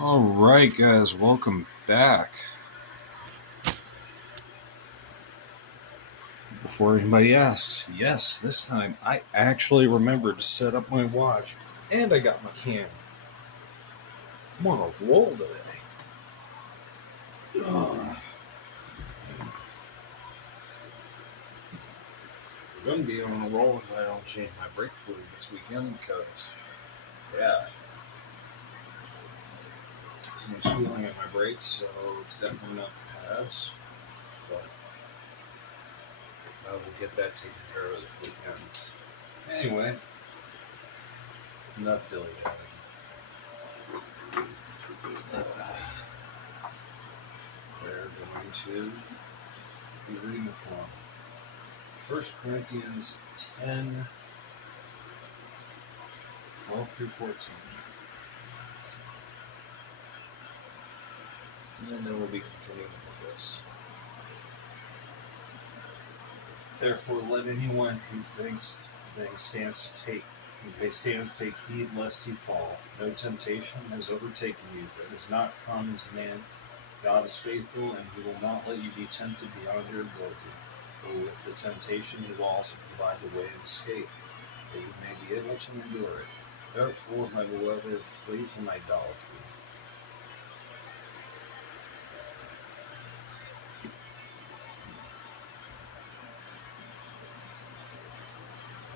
All right, guys, welcome back. Before anybody asks, yes, this time I actually remembered to set up my watch and I got my camera. I'm on a roll today. Ugh. I'm going to be on a roll if I don't change my brake fluid this weekend because, yeah, there's no squealing at my brakes, so it's definitely not the pads. But I will get that taken care of this weekend. Anyway, enough dilly-dallying. We're going to be reading from 1 Corinthians 10, 12 through 14. And then we'll be continuing with this. Therefore, let anyone who thinks that he stands to take heed lest he fall. No temptation has overtaken you that is not common to man. God is faithful, and he will not let you be tempted beyond your ability. But with the temptation, he will also provide the way of escape, that you may be able to endure it. Therefore, my beloved, flee from idolatry.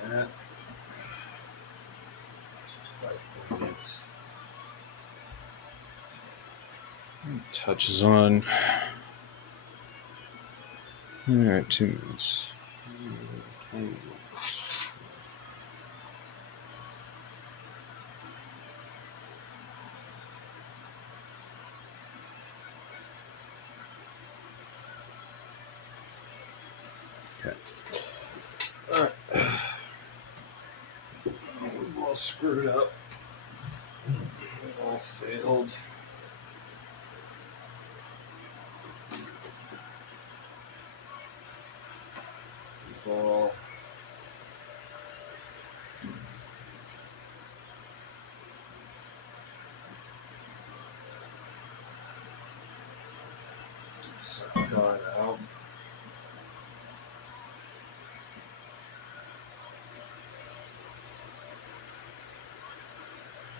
That quite poignant. Touches on. Alright, 2 minutes. Okay. Alright. We've all screwed up. We've all failed. We've all God out.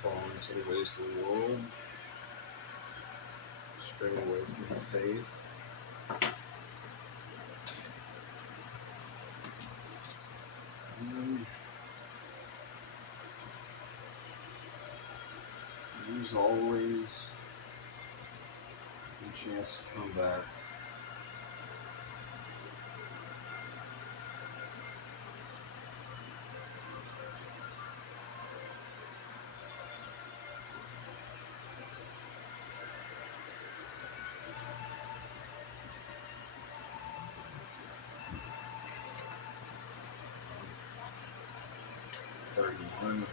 Fall into the ways of the world. Stray away from the faith. There's always a chance to come back. I've been a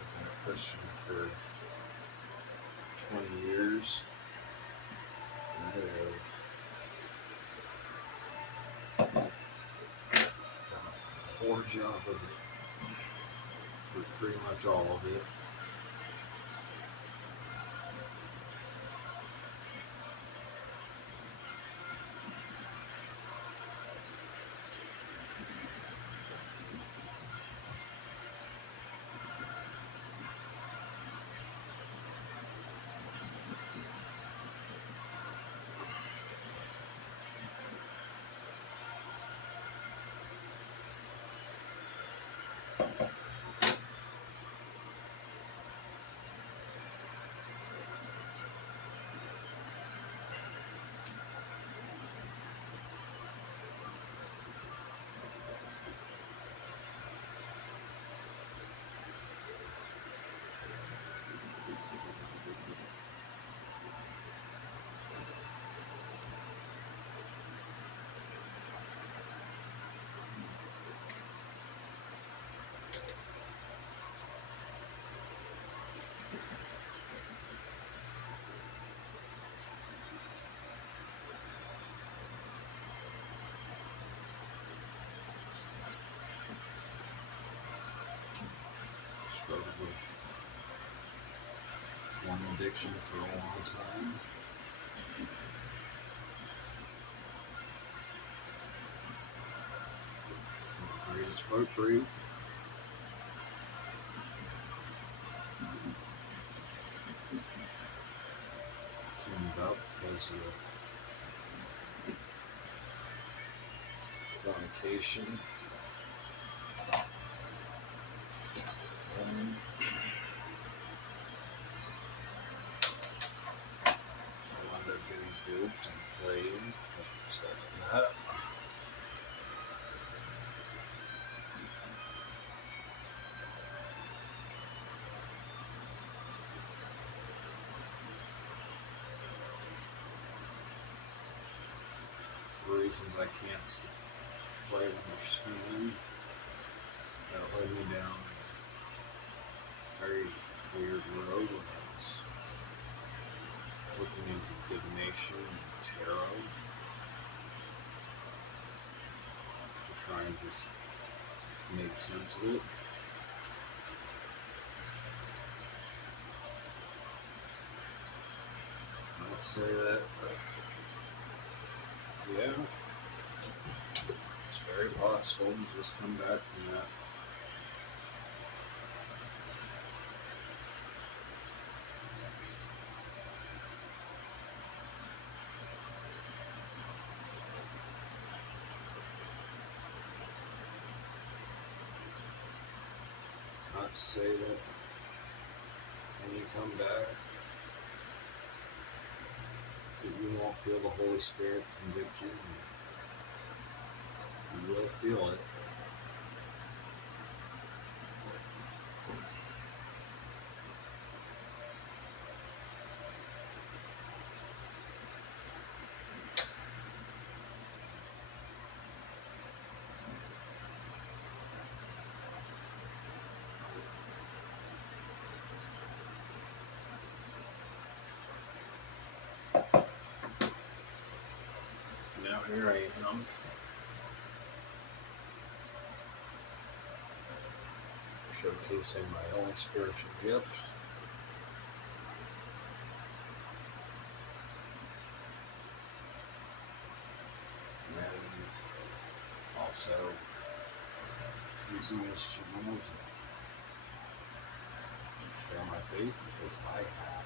Christian for 20 years. I have done a poor job of it for pretty much all of it. Struggled with one addiction for a long time. Greatest heartbreak. Came about because of fornication. And I wound up getting duped and played. That. For reasons I can't quite understand, that led me down a very weird road when I was looking into divination and tarot to try and just make sense of it. I'd say that, yeah, it's very possible to just come back from that. It's not to say that when you come back, that you won't feel the Holy Spirit convict you. You will feel it. Now here I am. Showcasing my own spiritual gift. And also using this channel to share my faith because I have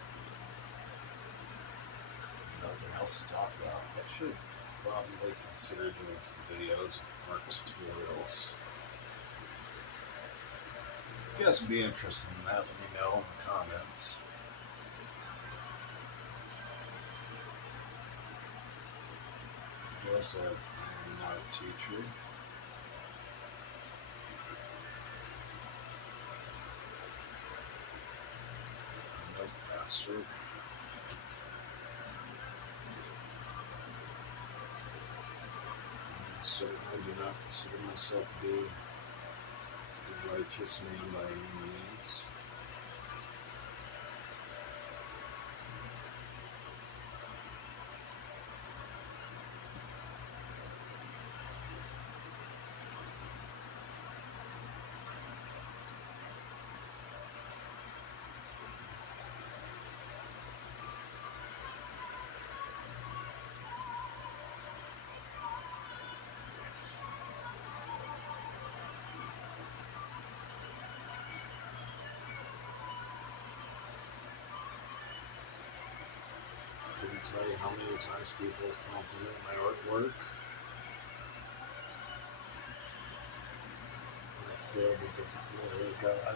nothing else to talk about. I should probably consider doing some videos and art tutorials. If you guys would be interested in that, let me know in the comments. Like I said, I'm not a teacher. I'm no pastor. I certainly do not consider myself to be a righteous man by any means. I couldn't tell you how many times people compliment my artwork. I feel the glory of God.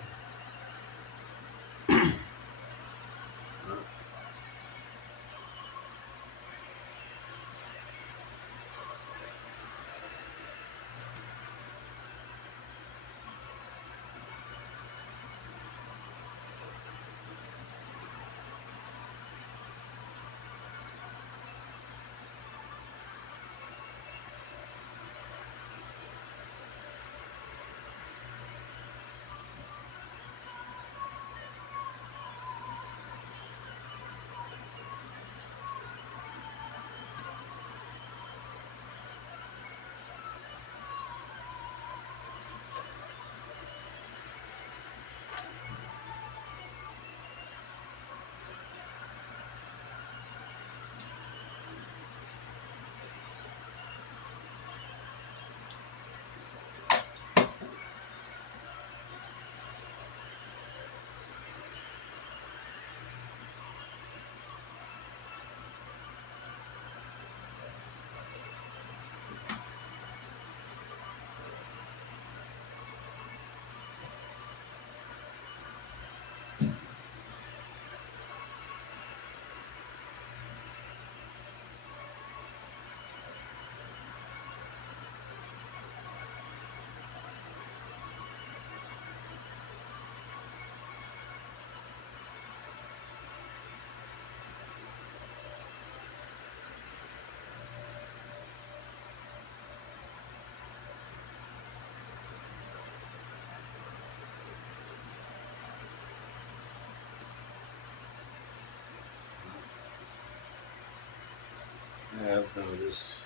have noticed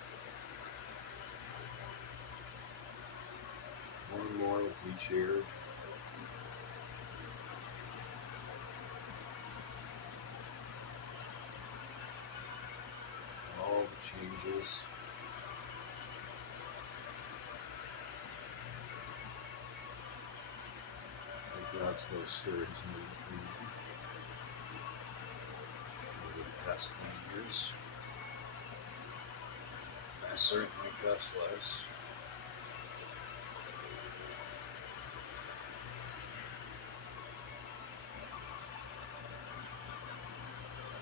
more and more with each year. All the changes. God's Holy Spirit has moved in me over the past 20 years. I certainly cuss less.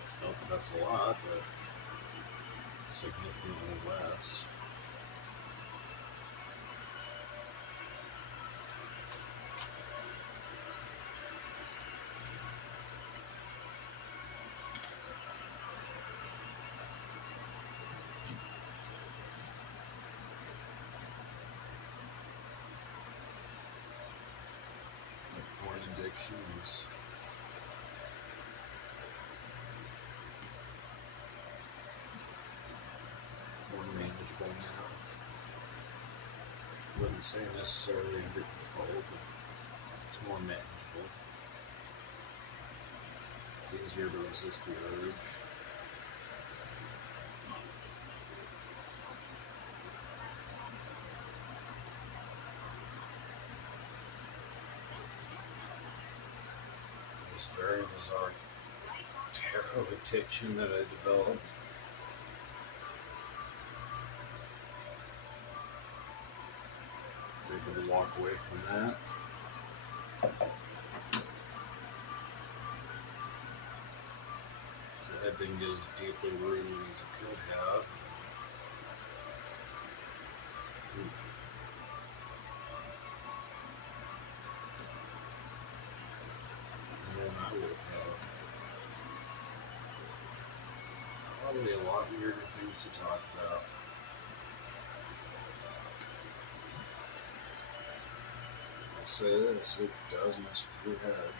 Still cuss a lot, but significantly less. Porn addiction is more manageable now. I wouldn't say necessarily under control, but it's more manageable. It's easier to resist the urge. This very bizarre tarot addiction that I developed. I was able to walk away from that. So that didn't get as deeply rooted as it could have. And then I would have probably a lot weirder things to talk about. I'll say this, it does mess with your head.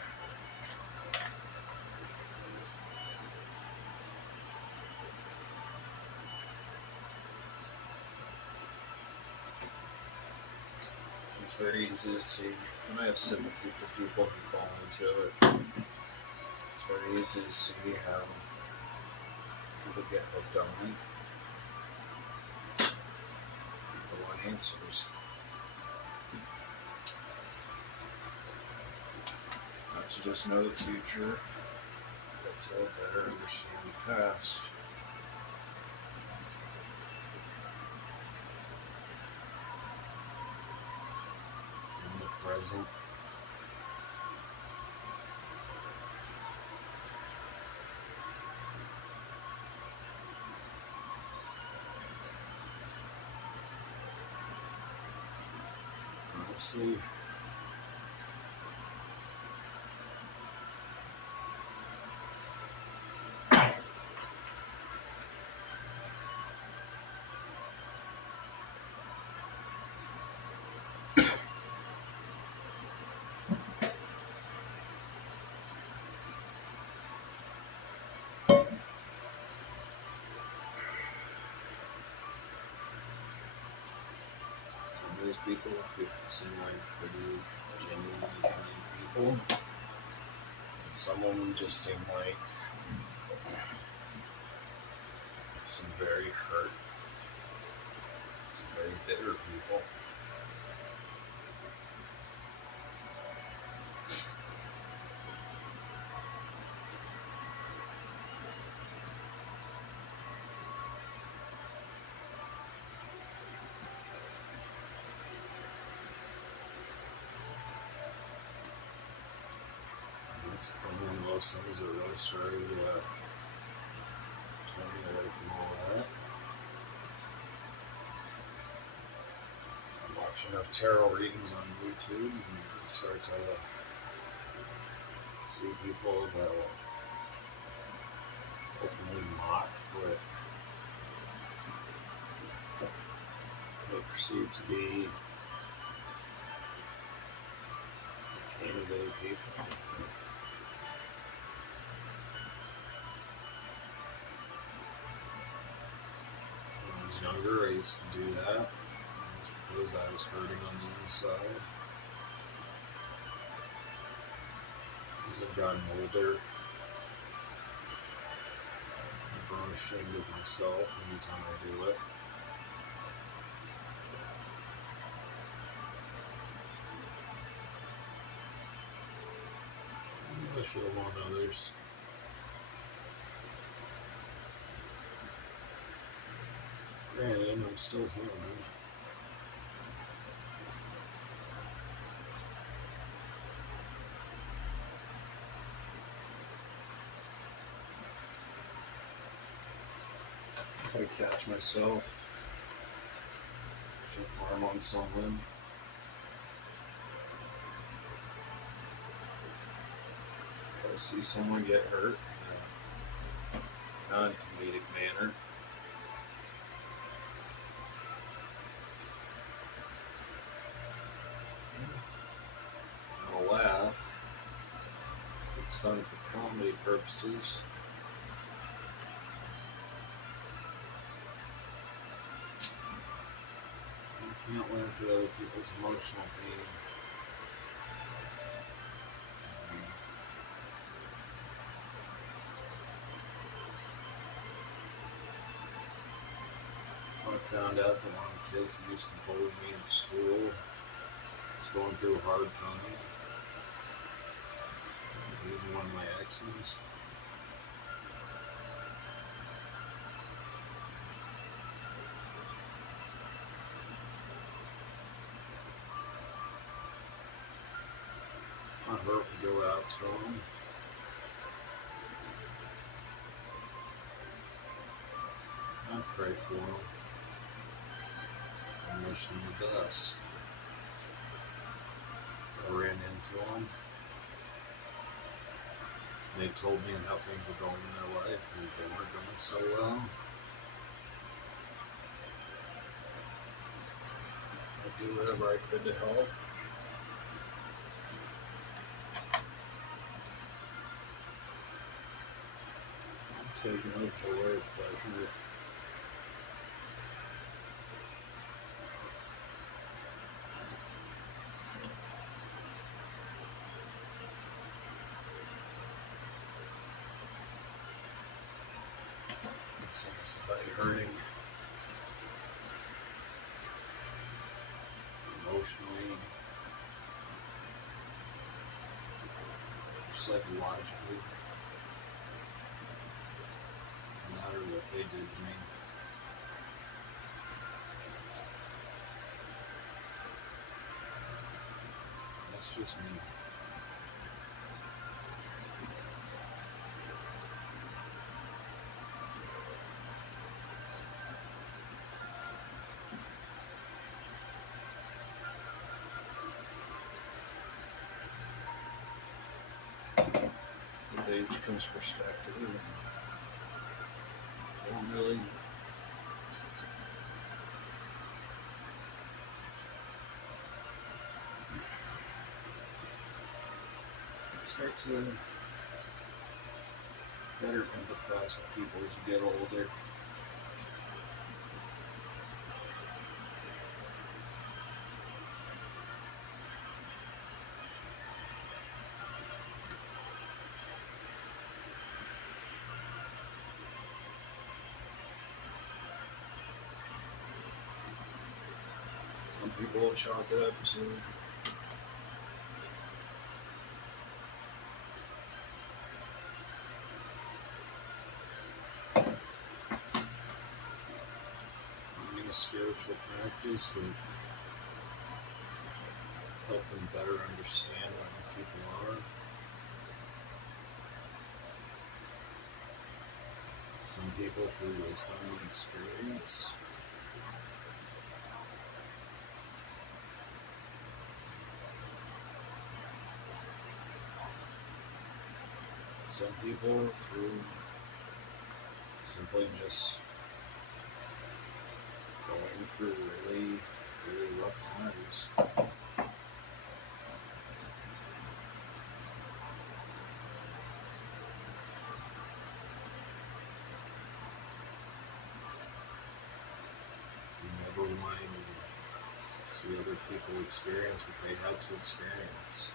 It's very easy to see, and I have sympathy for people who fall into it. It's very easy to see how people get hooked on it. People want answers. Not to just know the future, but to better understand the past. And the present. Honestly, some of those people seem like pretty genuinely kind people, and some of them just seem like some very hurt, some very bitter people. It's one of those things that really started turning me away from all that. I watch enough tarot readings on YouTube and you start to see people that will openly mock what they perceive to be candidate people. was younger, I used to do that. It was because I was hurting on the inside. As I've gotten older, I've grown ashamed of myself anytime I do it. I should have warned others. Granted, I'm still human. If I catch myself, pushing harm on someone, if I see someone get hurt in a non-comedic manner, I'll laugh. It's done for comedy purposes. You can't laugh at other people's emotional pain. I found out that one of the kids who used to bully me in school was going through a hard time. Even one of my exes. My heart would go out to him. I pray for him. I wish them the best. I ran into them. They told me how things were going in their life and they weren't going so well. I do whatever I could to help. I take no joy or pleasure. Seeing somebody hurting emotionally or psychologically, no matter what they did to me. That's just me. With age comes perspective. I don't really start to better empathize with people as you get older. Some people will chalk it up to finding a spiritual practice that help them better understand what people are. Some people through wisdom and experience. Some people through simply just going through really, really rough times. see other people experience what they had to experience.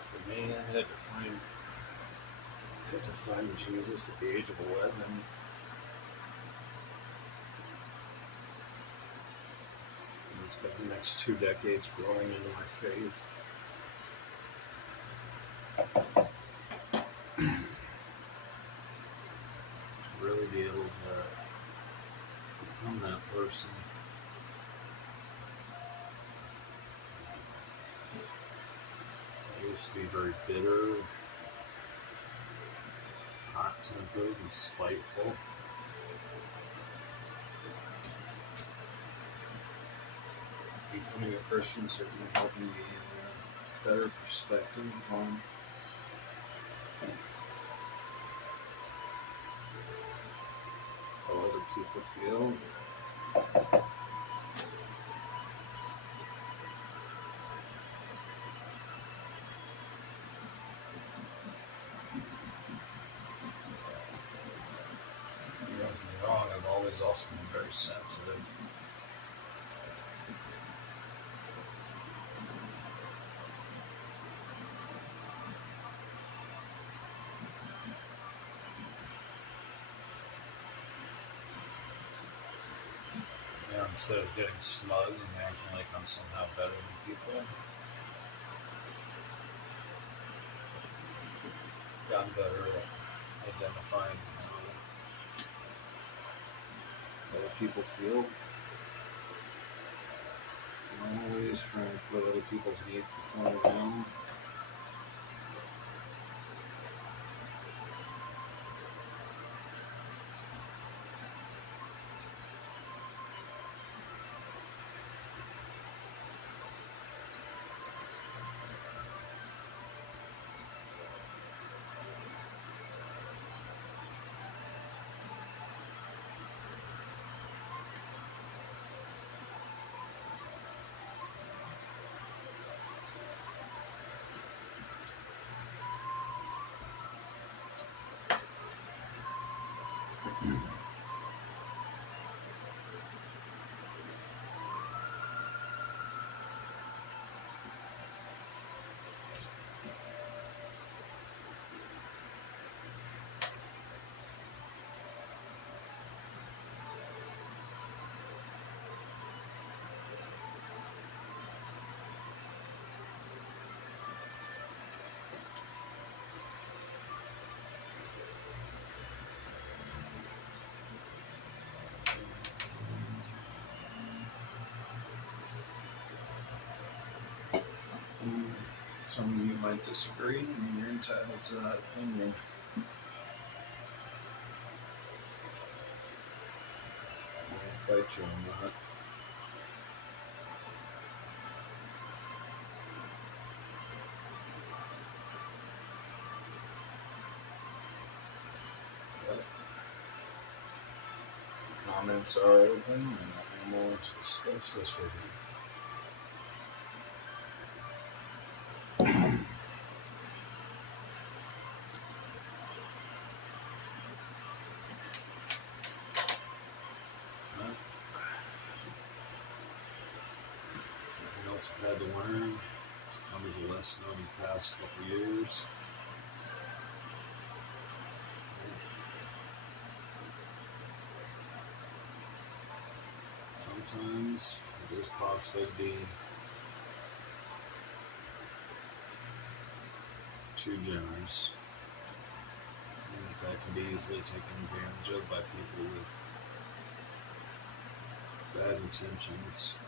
For me, I had to find Jesus at the age of 11. And spent the next 2 decades growing into my faith. To really be able to become that person. I used to be very bitter, hot-tempered, and spiteful. Becoming a Christian certainly helped me gain a better perspective on how other people feel. Don't get me wrong, I've always also been very sensitive. Instead of getting smug and acting like I'm somehow better than people, gotten better at identifying how other people feel. I'm always trying to put other people's needs before my own. Some of you might disagree, and you're entitled to that opinion. I won't fight you on that. But comments are open, and I'm willing to discuss this with you. Something else I've had to learn, come as a lesson over the past couple years. Sometimes it is possible to be too generous. And that can be easily taken advantage of by people with bad intentions.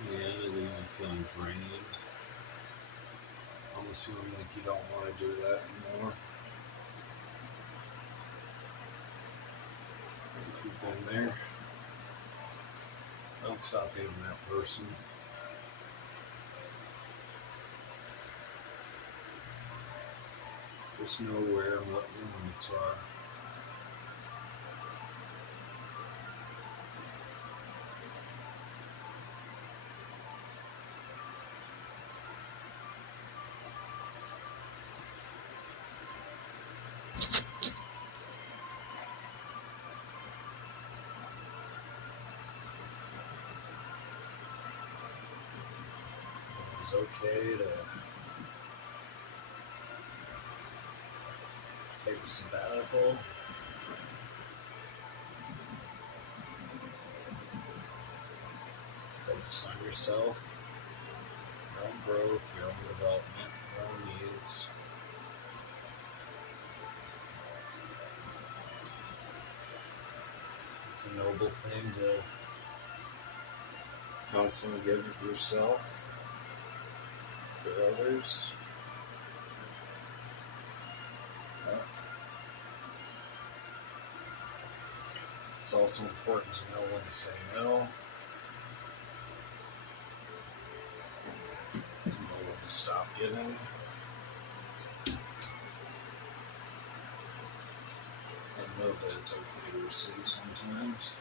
In the end, it leaves you feeling drained. Almost feeling like you don't want to do that anymore. If you've been there, don't stop being that person. Just know where and what your limits are. is okay to take a sabbatical. Focus on yourself, your own growth, your own development, your own needs. It's a noble thing to constantly give of yourself for others. It's also important to know when to say no, to know when to stop giving. And know that it's okay to receive sometimes.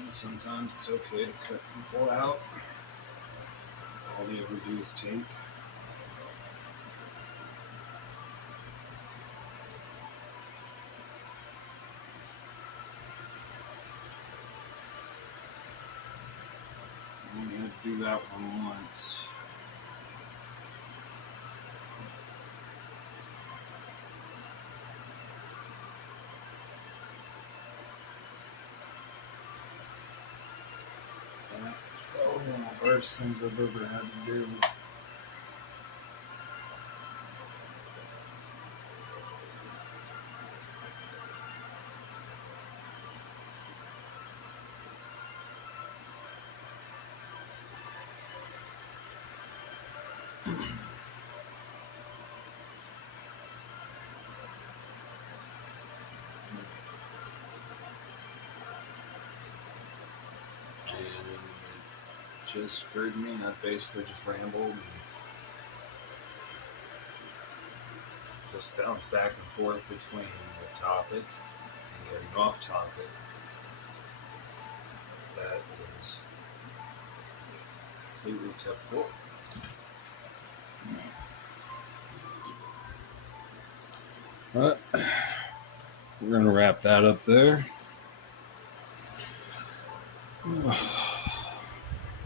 And sometimes it's okay to cut people out. All they ever do is take. I only had to do that one once. That's probably one of the worst things I've ever had to do. And it just occurred to me, and I basically just rambled and just bounced back and forth between the topic and getting off topic. That is completely typical. But we're going to wrap that up there.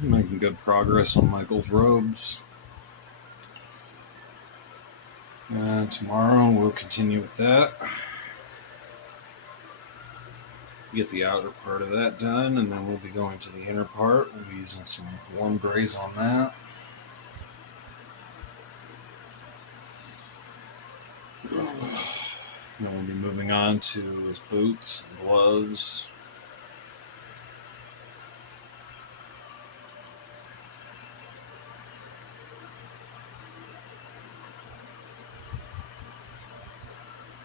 Making good progress on Michael's robes. Tomorrow we'll continue with that. Get the outer part of that done, and then we'll be going to the inner part. We'll be using some warm grays on that. Then we'll be moving on to his boots and gloves.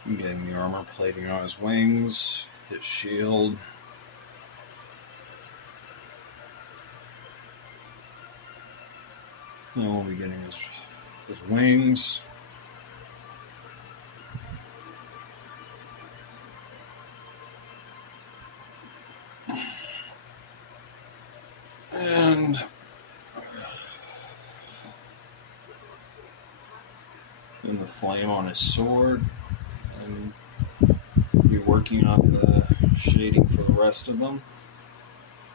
And getting the armor plating on his wings, his shield. Then we'll be getting his wings. And then the flame on his sword. And be working on the shading for the rest of them.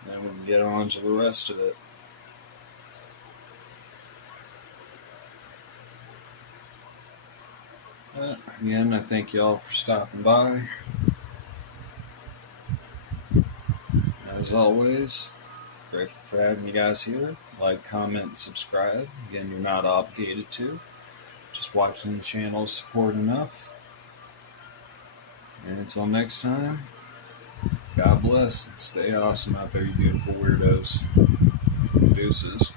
Then we can get on to the rest of it. Again, I thank y'all for stopping by. As always, grateful for having you guys here. Like, comment, and subscribe. Again, you're not obligated to. Just watching the channel is support enough. And until next time, God bless and stay awesome out there, you beautiful weirdos. Deuces.